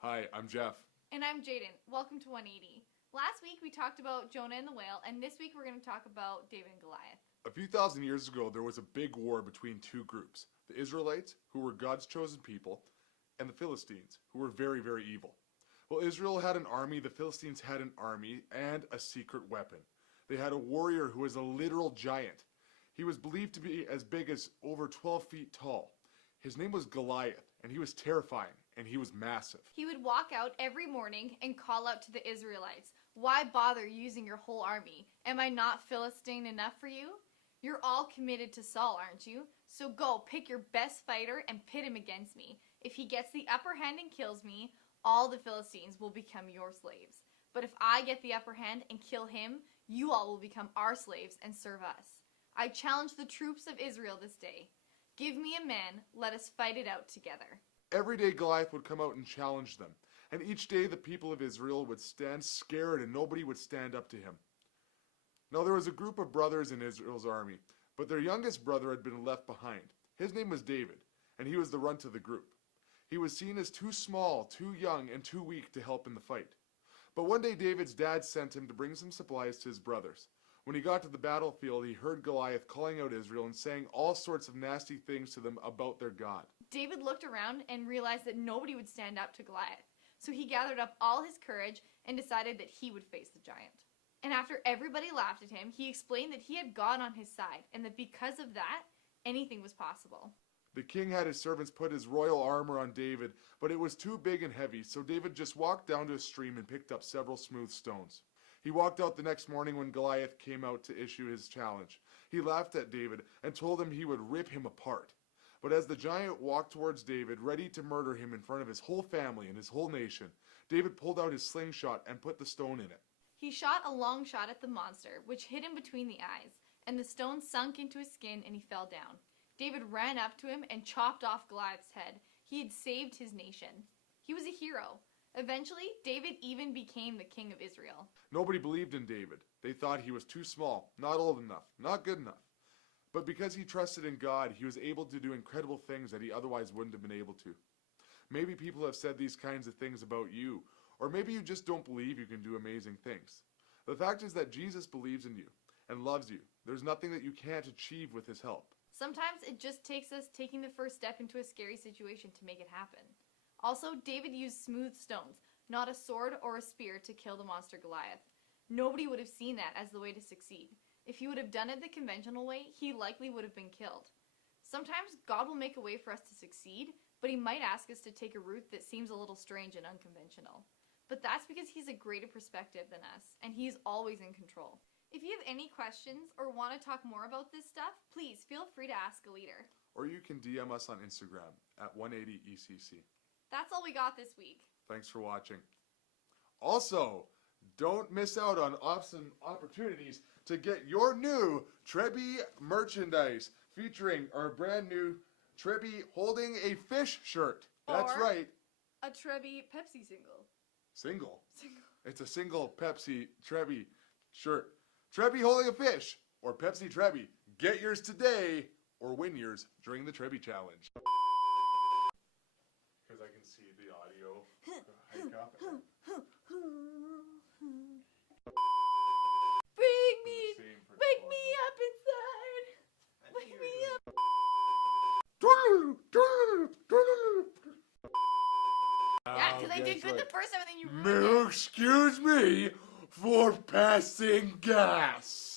Hi, I'm Jeff. And I'm Jaden. Welcome to 180. Last week we talked about Jonah and the whale, and this week we're going to talk about David and Goliath. A few thousand years ago, there was a big war between two groups. The Israelites, who were God's chosen people, and the Philistines, who were very, very evil. Well, Israel had an army, the Philistines had an army, and a secret weapon. They had a warrior who was a literal giant. He was believed to be as big as over 12 feet tall. His name was Goliath, and he was terrifying, and he was massive. He would walk out every morning and call out to the Israelites, "Why bother using your whole army? Am I not Philistine enough for you? You're all committed to Saul, aren't you? So go, pick your best fighter and pit him against me. If he gets the upper hand and kills me, all the Philistines will become your slaves. But if I get the upper hand and kill him, you all will become our slaves and serve us. I challenge the troops of Israel this day. Give me a man, let us fight it out together." Every day Goliath would come out and challenge them, and each day the people of Israel would stand scared and nobody would stand up to him. Now there was a group of brothers in Israel's army, but their youngest brother had been left behind. His name was David, and he was the runt of the group. He was seen as too small, too young, and too weak to help in the fight. But one day David's dad sent him to bring some supplies to his brothers. When he got to the battlefield, he heard Goliath calling out Israel and saying all sorts of nasty things to them about their God. David looked around and realized that nobody would stand up to Goliath. So he gathered up all his courage and decided that he would face the giant. And after everybody laughed at him, he explained that he had God on his side and that because of that, anything was possible. The king had his servants put his royal armor on David, but it was too big and heavy, so David just walked down to a stream and picked up several smooth stones. He walked out the next morning when Goliath came out to issue his challenge. He laughed at David and told him he would rip him apart. But as the giant walked towards David, ready to murder him in front of his whole family and his whole nation, David pulled out his slingshot and put the stone in it. He shot a long shot at the monster, which hit him between the eyes, and the stone sunk into his skin and he fell down. David ran up to him and chopped off Goliath's head. He had saved his nation. He was a hero. Eventually, David even became the king of Israel. Nobody believed in David. They thought he was too small, not old enough, not good enough. But because he trusted in God, he was able to do incredible things that he otherwise wouldn't have been able to. Maybe people have said these kinds of things about you, or maybe you just don't believe you can do amazing things. The fact is that Jesus believes in you and loves you. There's nothing that you can't achieve with his help. Sometimes it just takes us taking the first step into a scary situation to make it happen. Also, David used smooth stones, not a sword or a spear, to kill the monster Goliath. Nobody would have seen that as the way to succeed. If he would have done it the conventional way, he likely would have been killed. Sometimes God will make a way for us to succeed, but he might ask us to take a route that seems a little strange and unconventional. But that's because he's a greater perspective than us, and he's always in control. If you have any questions or want to talk more about this stuff, please feel free to ask a leader. Or you can DM us on Instagram at 180ECC. That's all we got this week. Thanks for watching. Also, don't miss out on awesome opportunities to get your new Trebby merchandise featuring our brand new Trebby holding a fish shirt. That's Or right. A Trebby Pepsi single. Single. Single. It's a single Pepsi Trebby shirt. Trebby holding a fish or Pepsi Trebby. Get yours today or win yours during the Trebby challenge. Because I can see the audio hike up. Wake me up inside. Wake me up. Yeah, because I did good the first time and then you ruined it. Excuse me for passing gas.